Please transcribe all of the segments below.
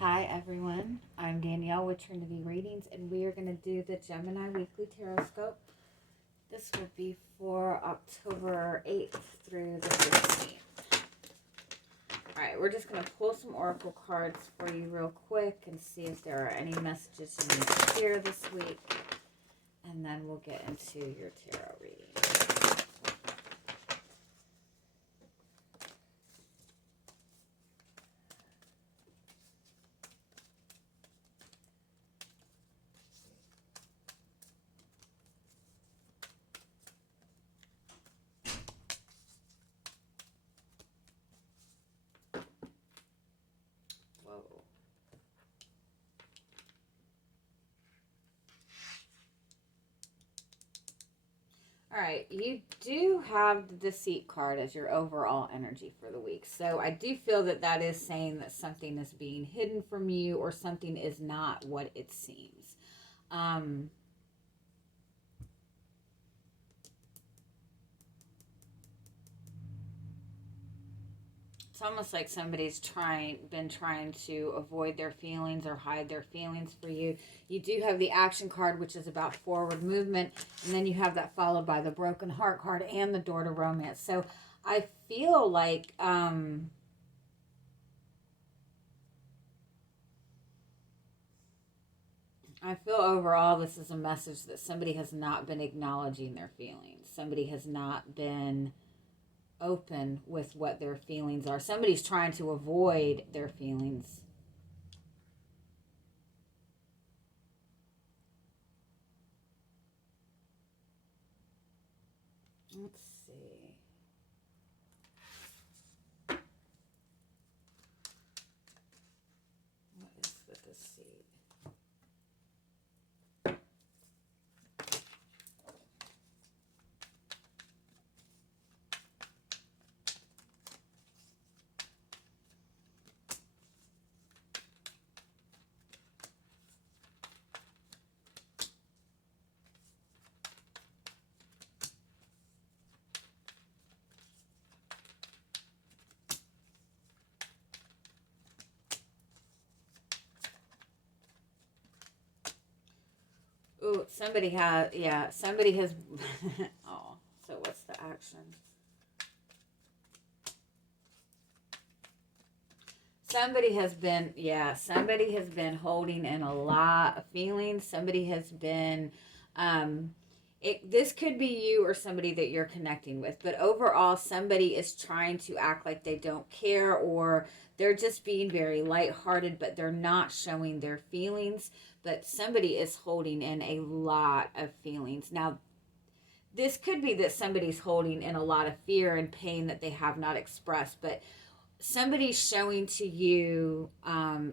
Hi everyone, I'm Danielle with Trinity Readings, and we are going to do the Gemini Weekly Tarotscope. This will be for October 8th through the 15th. Alright, we're just going to pull some oracle cards for you real quick and see if there are any messages you need to hear this week. And then we'll get into your tarot reading. Whoa. Alright, you do have the Deceit card as your overall energy for the week. So I do feel that that is saying that something is being hidden from you or something is not what it seems. It's almost like somebody's been trying to avoid their feelings or hide their feelings for you. You do have the action card, which is about forward movement, and then you have that followed by the broken heart card and the door to romance. So I feel like overall this is a message that somebody has not been acknowledging their feelings. Somebody has not been open with what their feelings are. Somebody's trying to avoid their feelings. Let's see. What is the deceit? Ooh, somebody has, oh, so what's the action? Somebody has been holding in a lot of feelings. Somebody has been, this could be you or somebody that you're connecting with, but overall, somebody is trying to act like they don't care, or they're just being very lighthearted, but they're not showing their feelings. But somebody is holding in a lot of feelings. Now, this could be that somebody's holding in a lot of fear and pain that they have not expressed, but somebody's showing to you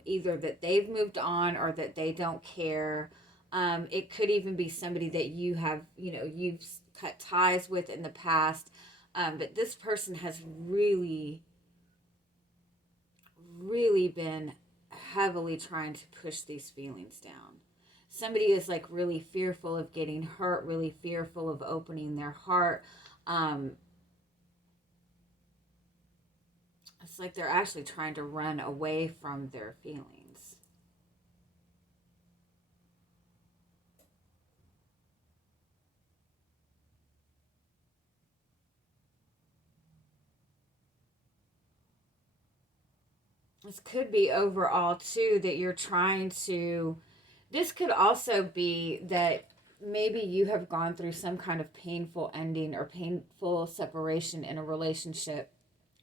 either that they've moved on or that they don't care. It could even be somebody that you have, you've cut ties with in the past. But this person has really, really been heavily trying to push these feelings down. Somebody is like really fearful of getting hurt, really fearful of opening their heart. It's like they're actually trying to run away from their feelings. This could be overall, too, that you're trying to... This could also be that maybe you have gone through some kind of painful ending or painful separation in a relationship,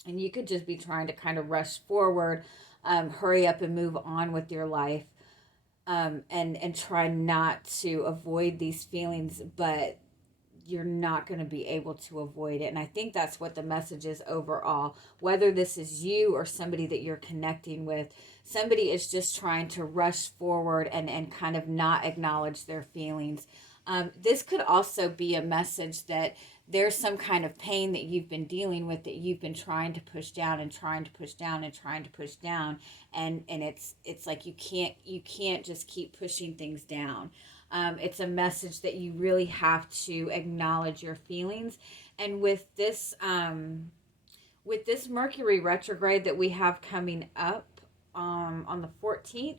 and you could just be trying to kind of rush forward, hurry up and move on with your life, and try not to avoid these feelings, but you're not going to be able to avoid it. And I think that's what the message is overall. Whether this is you or somebody that you're connecting with, somebody is just trying to rush forward and kind of not acknowledge their feelings. This could also be a message that there's some kind of pain that you've been dealing with that you've been trying to push down and trying to push down and trying to push down, and it's like you can't just keep pushing things down. It's a message that you really have to acknowledge your feelings. And with this Mercury retrograde that we have coming up, on the 14th.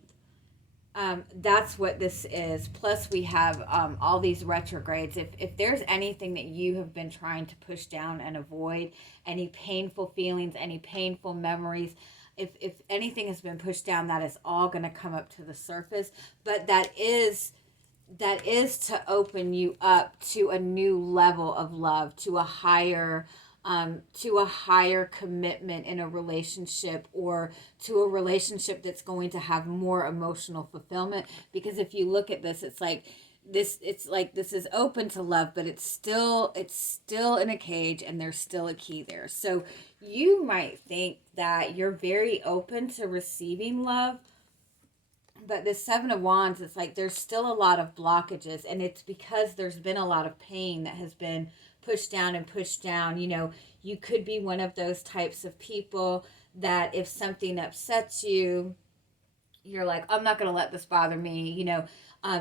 That's what this is. Plus, we have all these retrogrades. If there's anything that you have been trying to push down and avoid, any painful feelings, any painful memories, if anything has been pushed down, that is all going to come up to the surface. But that is to open you up to a new level of love, to a higher commitment in a relationship, or to a relationship that's going to have more emotional fulfillment. Because if you look at this, it's like this is open to love, but it's still in a cage, and there's still a key there. So you might think that you're very open to receiving love, but the Seven of Wands, it's like there's still a lot of blockages, and it's because there's been a lot of pain that has been pushed down and pushed down. You could be one of those types of people that if something upsets you, you're like, I'm not going to let this bother me.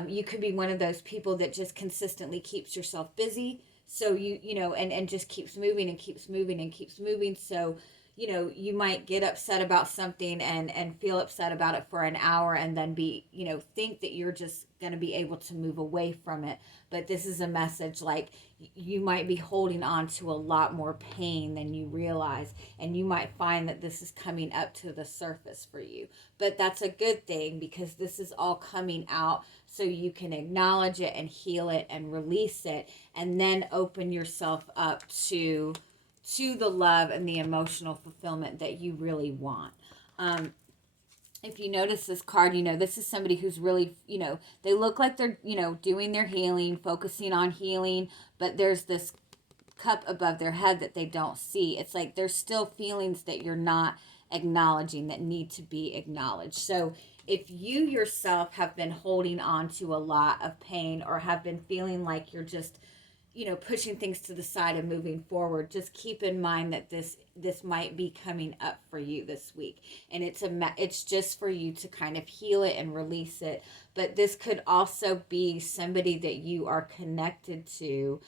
You could be one of those people that just consistently keeps yourself busy. So and just keeps moving and keeps moving and keeps moving. So, you might get upset about something and feel upset about it for an hour, and then think that you're just going to be able to move away from it. But this is a message like you might be holding on to a lot more pain than you realize. And you might find that this is coming up to the surface for you. But that's a good thing, because this is all coming out so you can acknowledge it and heal it and release it, and then open yourself up to the love and the emotional fulfillment that you really want. If you notice this card, this is somebody who's really, they look like they're, doing their healing, focusing on healing, but there's this cup above their head that they don't see. It's like there's still feelings that you're not acknowledging that need to be acknowledged. So if you yourself have been holding on to a lot of pain, or have been feeling like you're just pushing things to the side and moving forward, just keep in mind that this might be coming up for you this week, and it's just for you to kind of heal it and release it. But this could also be somebody that you are connected to.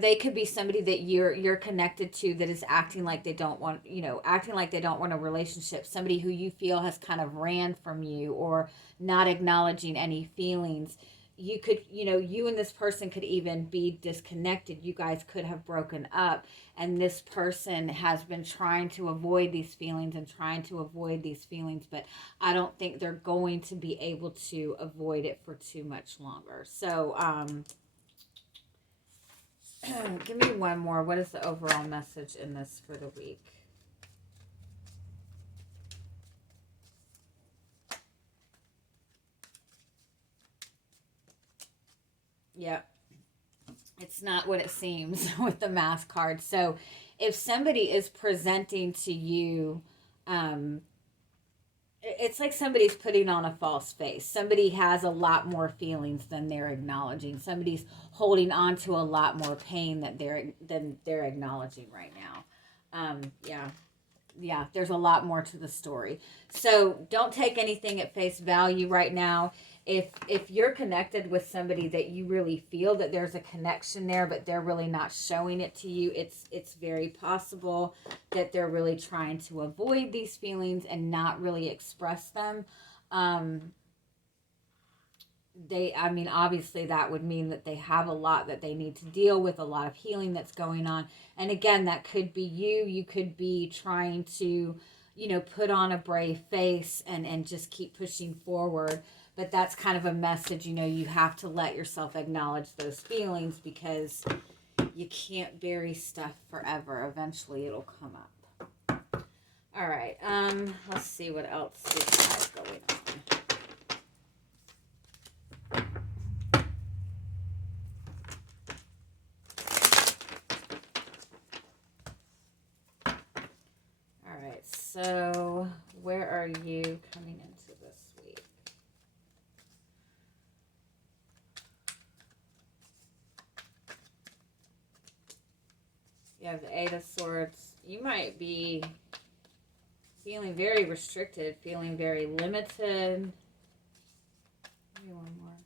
They could be somebody that you're connected to that is acting like they don't want a relationship. Somebody who you feel has kind of ran from you, or not acknowledging any feelings. You could, you and this person could even be disconnected. You guys could have broken up, and this person has been trying to avoid these feelings, but I don't think they're going to be able to avoid it for too much longer. So, give me one more. What is the overall message in this for the week? Yep. It's not what it seems with the Mask card. So if somebody is presenting to you, it's like somebody's putting on a false face. Somebody has a lot more feelings than they're acknowledging. Somebody's holding on to a lot more pain than they're acknowledging right now. Yeah, there's a lot more to the story. So don't take anything at face value right now. If you're connected with somebody that you really feel that there's a connection there, but they're really not showing it to you, it's very possible that they're really trying to avoid these feelings and not really express them. Obviously that would mean that they have a lot that they need to deal with, a lot of healing that's going on. And again, that could be you could be trying to, put on a brave face and just keep pushing forward. But that's kind of a message, you have to let yourself acknowledge those feelings, because you can't bury stuff forever. Eventually it'll come up. All right. Let's see what else we have going on. All right. So where are you coming into this week? You have the Eight of Swords. You might be feeling very restricted, feeling very limited. Give me one more.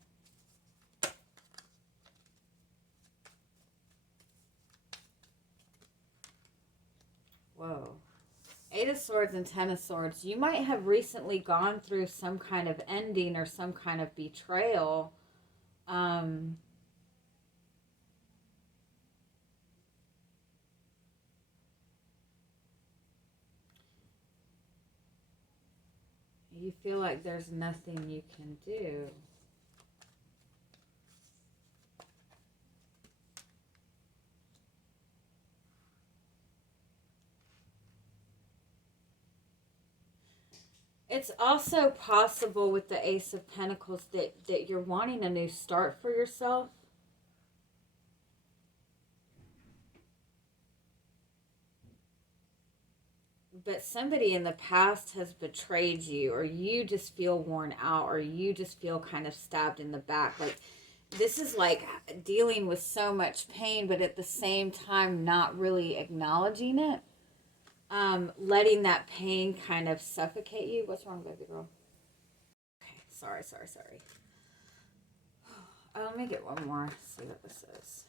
Whoa. Eight of Swords and Ten of Swords. You might have recently gone through some kind of ending or some kind of betrayal. Um, you feel like there's nothing you can do. It's also possible with the Ace of Pentacles that you're wanting a new start for yourself. But somebody in the past has betrayed you, or you just feel worn out, or you just feel kind of stabbed in the back. Like, this is like dealing with so much pain, but at the same time, not really acknowledging it. Letting that pain kind of suffocate you. What's wrong, baby girl? Okay, sorry. Let me get one more. See what this is.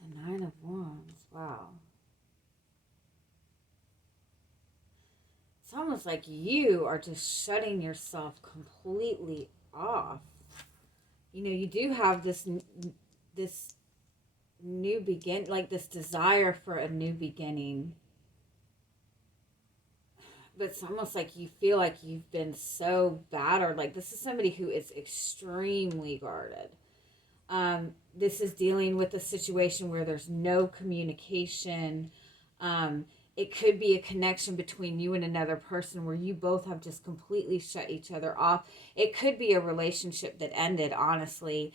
The Nine of Wands. Wow. It's almost like you are just shutting yourself completely off. You know, you do have this new begin, like this desire for a new beginning, but it's almost like you feel like you've been so battered. Like, this is somebody who is extremely guarded. This is dealing with a situation where there's no communication. It could be a connection between you and another person where you both have just completely shut each other off. It could be a relationship that ended, honestly.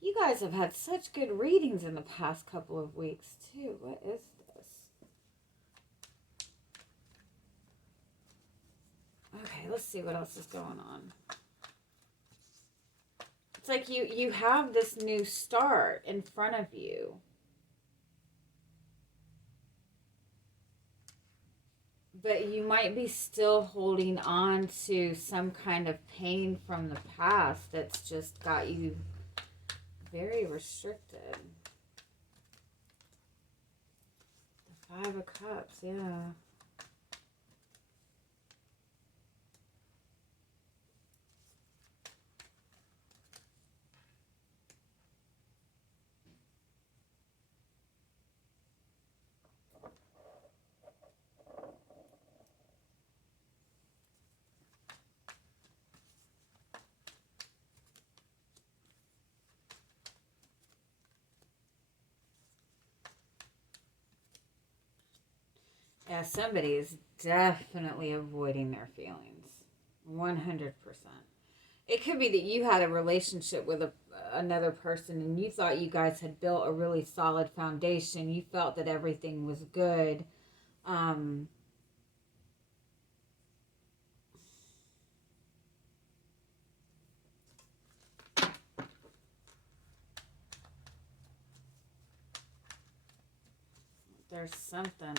You guys have had such good readings in the past couple of weeks, too. What is this? Okay, let's see what else is going on. It's like you have this new start in front of you. But you might be still holding on to some kind of pain from the past that's just got you very restricted. The Five of Cups, yeah. Yeah, somebody is definitely avoiding their feelings. 100%. It could be that you had a relationship with another person and you thought you guys had built a really solid foundation. You felt that everything was good. Um, there's something.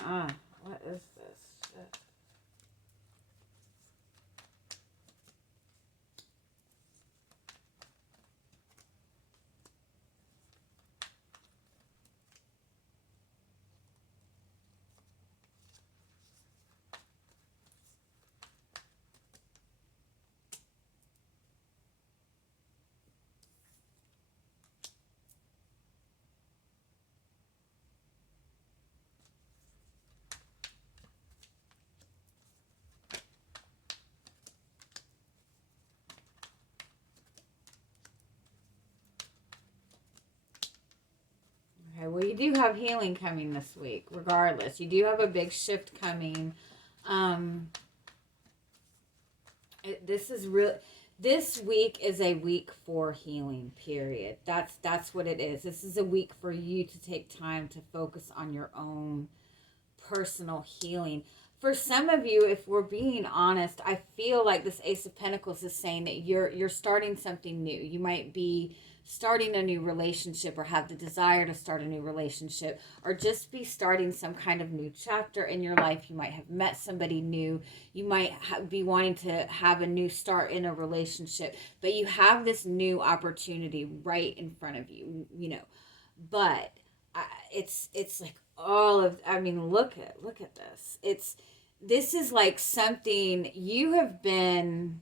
What is this? Shit. Okay, well, you do have healing coming this week, regardless. You do have a big shift coming. Um, this is real. This week is a week for healing. Period. That's what it is. This is a week for you to take time to focus on your own personal healing. For some of you, if we're being honest, I feel like this Ace of Pentacles is saying that you're starting something new. You might be starting a new relationship or have the desire to start a new relationship or just be starting some kind of new chapter in your life. You might have met somebody new. You might be wanting to have a new start in a relationship, but you have this new opportunity right in front of you, but it's like all of, I mean, look at this. This is like something you've been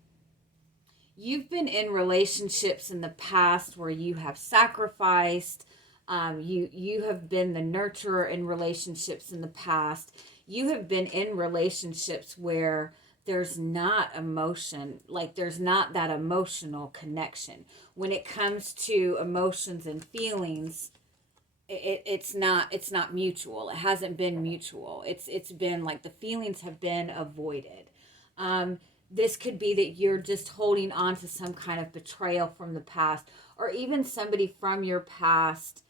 in relationships in the past where you have sacrificed. You have been the nurturer in relationships in the past. You have been in relationships where there's not emotion, like there's not that emotional connection. When it comes to emotions and feelings, it's not mutual. It hasn't been mutual. It's been like the feelings have been avoided. This could be that you're just holding on to some kind of betrayal from the past, or even somebody from your past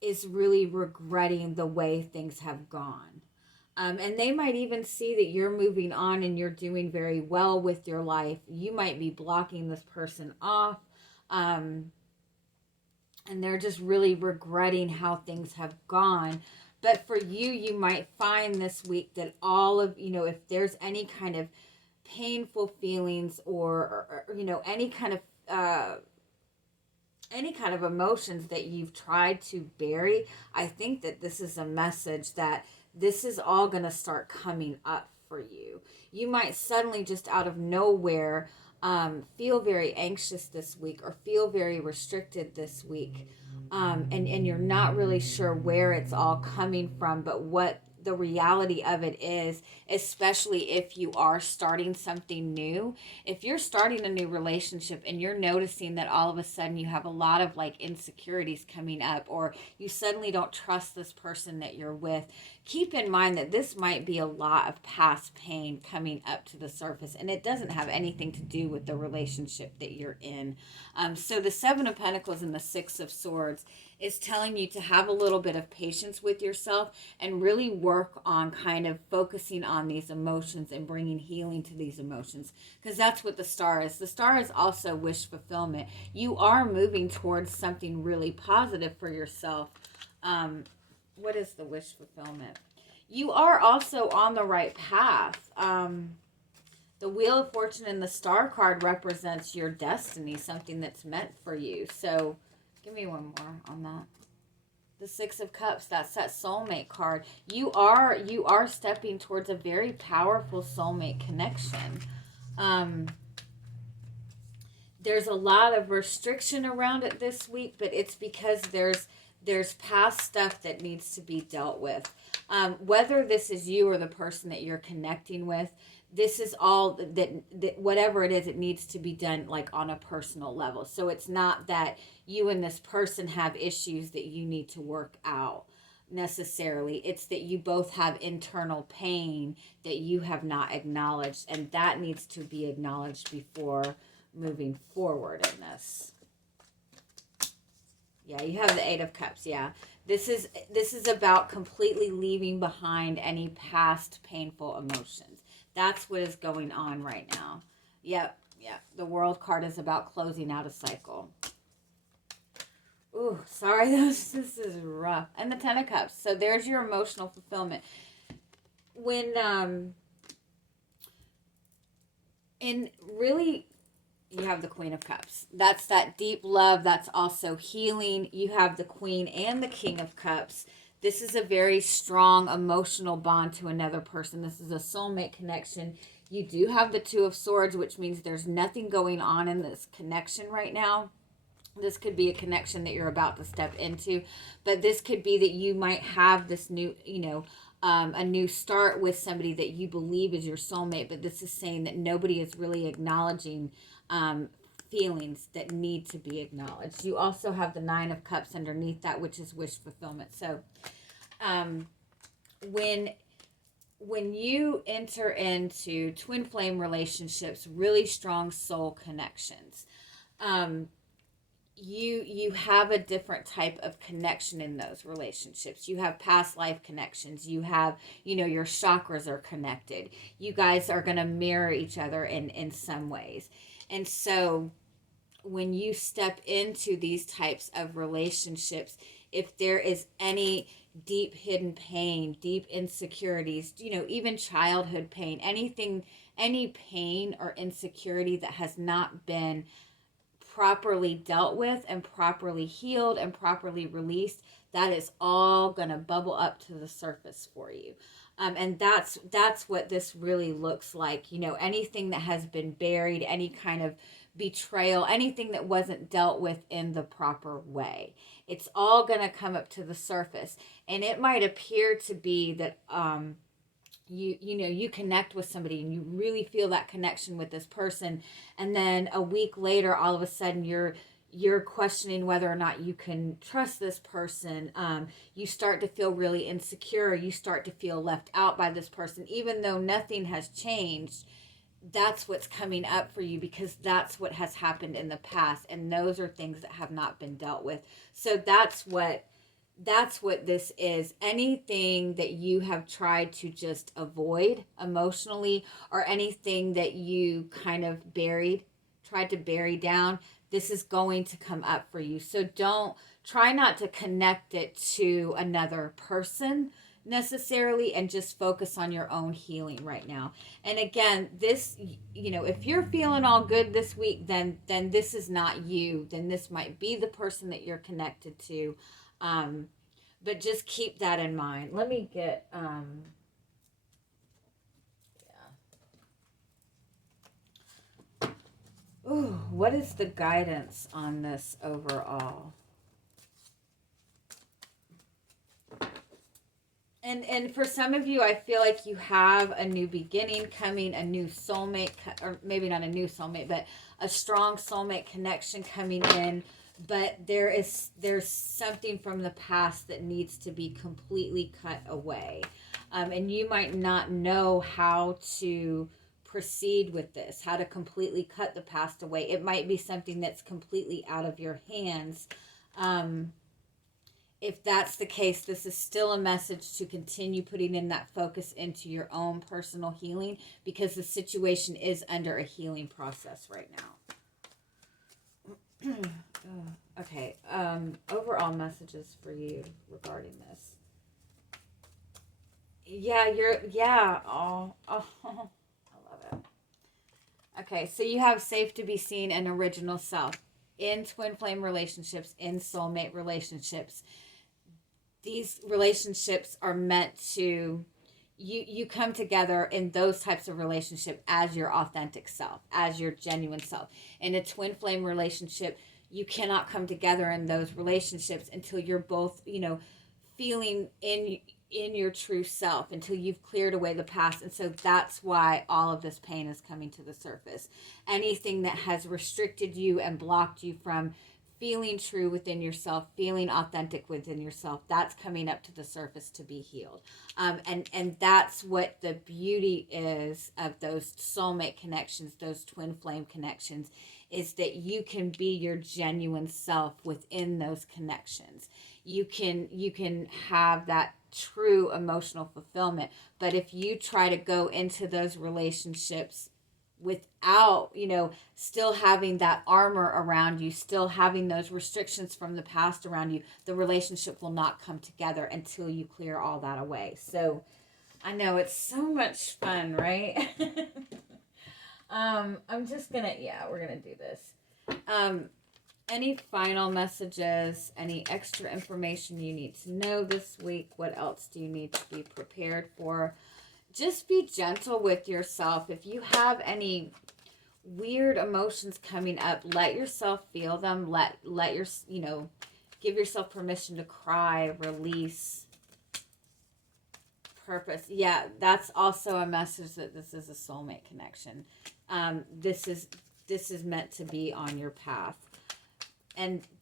is really regretting the way things have gone. And they might even see that you're moving on and you're doing very well with your life. You might be blocking this person off. And they're just really regretting how things have gone. But for you, you might find this week that all of, if there's any kind of painful feelings or any kind of emotions that you've tried to bury, I think that this is a message that this is all going to start coming up for you. You might suddenly just out of nowhere feel very anxious this week or feel very restricted this week. And you're not really sure where it's all coming from, but what the reality of it is, especially if you are starting something new. If you're starting a new relationship and you're noticing that all of a sudden you have a lot of like insecurities coming up, or you suddenly don't trust this person that you're with, keep in mind that this might be a lot of past pain coming up to the surface, and it doesn't have anything to do with the relationship that you're in. So the Seven of Pentacles and the Six of Swords is telling you to have a little bit of patience with yourself and really work on kind of focusing on these emotions and bringing healing to these emotions, because that's what the Star is. The Star is also wish fulfillment. You are moving towards something really positive for yourself. What is the wish fulfillment? You are also on the right path. The Wheel of Fortune and the Star card represents your destiny, something that's meant for you. So give me one more on that. The Six of Cups, that's that soulmate card. You are stepping towards a very powerful soulmate connection. There's a lot of restriction around it this week, but it's because there's past stuff that needs to be dealt with. Whether this is you or the person that you're connecting with, this is all that whatever it is, it needs to be done like on a personal level. So it's not that you and this person have issues that you need to work out necessarily. It's that you both have internal pain that you have not acknowledged, and that needs to be acknowledged before moving forward in this. Yeah, you have the Eight of Cups. Yeah. This is about completely leaving behind any past painful emotions. That's what is going on right now. Yep. The World card is about closing out a cycle. Ooh, sorry, this is rough. And the Ten of Cups. So there's your emotional fulfillment. When and really, you have the Queen of Cups. That's that deep love. That's also healing. You have the Queen and the King of Cups. This is a very strong emotional bond to another person. This is a soulmate connection. You do have the Two of Swords, which means there's nothing going on in this connection right now. This could be a connection that you're about to step into, but this could be that you might have this new, a new start with somebody that you believe is your soulmate, but this is saying that nobody is really acknowledging feelings that need to be acknowledged. You also have the Nine of Cups underneath that, which is wish fulfillment. So when you enter into twin flame relationships, really strong soul connections, you have a different type of connection in those relationships. You have past life connections. You have, your chakras are connected. You guys are going to mirror each other in some ways. And so when you step into these types of relationships, if there is any deep hidden pain, deep insecurities, even childhood pain, anything, any pain or insecurity that has not been properly dealt with and properly healed and properly released, that is all going to bubble up to the surface for you. And that's what this really looks like. Anything that has been buried, any kind of betrayal, anything that wasn't dealt with in the proper way, it's all going to come up to the surface. And it might appear to be that you connect with somebody and you really feel that connection with this person, and then a week later all of a sudden you're questioning whether or not you can trust this person. You start to feel really insecure, you start to feel left out by this person, even though nothing has changed. That's what's coming up for you, because that's what has happened in the past, and those are things that have not been dealt with. So that's what this is. Anything that you have tried to just avoid emotionally, or anything that you kind of tried to bury down, this is going to come up for you. So don't try not to connect it to another person necessarily, and just focus on your own healing right now. And again, this, if you're feeling all good this week, then this is not you. Then this might be the person that you're connected to. But just keep that in mind. Let me get, Ooh, what is the guidance on this overall? And for some of you, I feel like you have a new beginning coming, a new soulmate, or maybe not a new soulmate, but a strong soulmate connection coming in. But there's something from the past that needs to be completely cut away. And you might not know how to proceed with this, how to completely cut the past away. It might be something that's completely out of your hands. If that's the case, this is still a message to continue putting in that focus into your own personal healing, because the situation is under a healing process right now. Okay. Overall messages for you regarding this. Oh, I love it. Okay, so you have safe to be seen and original self in twin flame relationships, in soulmate relationships. These relationships are meant to, you come together in those types of relationship as your authentic self, as your genuine self. In a twin flame relationship, you cannot come together in those relationships until you're both, feeling in your true self, until you've cleared away the past. And so that's why all of this pain is coming to the surface. Anything that has restricted you and blocked you from feeling true within yourself, feeling authentic within yourself, that's coming up to the surface to be healed. And that's what the beauty is of those soulmate connections, those twin flame connections, is that you can be your genuine self within those connections. You can have that true emotional fulfillment. But if you try to go into those relationships without, still having that armor around you, still having those restrictions from the past around you, the relationship will not come together until you clear all that away. So I know it's so much fun, right? I'm just gonna, we're gonna do this. Any final messages, any extra information you need to know this week? What else do you need to be prepared for? Just be gentle with yourself. If you have any weird emotions coming up, let yourself feel them. Let your, give yourself permission to cry, release, purpose. Yeah, that's also a message that this is a soulmate connection. This is meant to be on your path.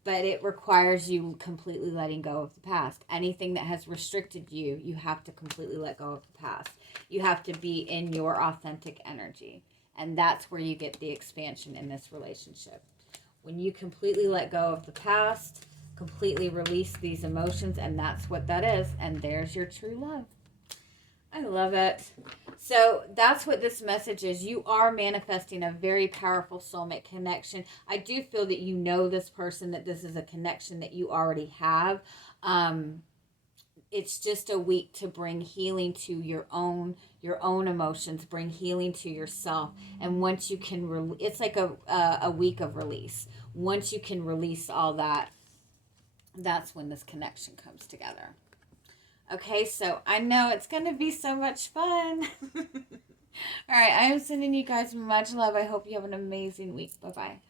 But it requires you completely letting go of the past. Anything that has restricted you, you have to completely let go of the past. You have to be in your authentic energy. And that's where you get the expansion in this relationship. When you completely let go of the past, completely release these emotions, and that's what that is. And there's your true love. I love it. So that's what this message is. You are manifesting a very powerful soulmate connection. I do feel that you know this person, that this is a connection that you already have. It's just a week to bring healing to your own emotions, bring healing to yourself. And once you can it's like a week of release. Once you can release all that, that's when this connection comes together. Okay, so I know it's going to be so much fun. All right, I am sending you guys much love. I hope you have an amazing week. Bye-bye.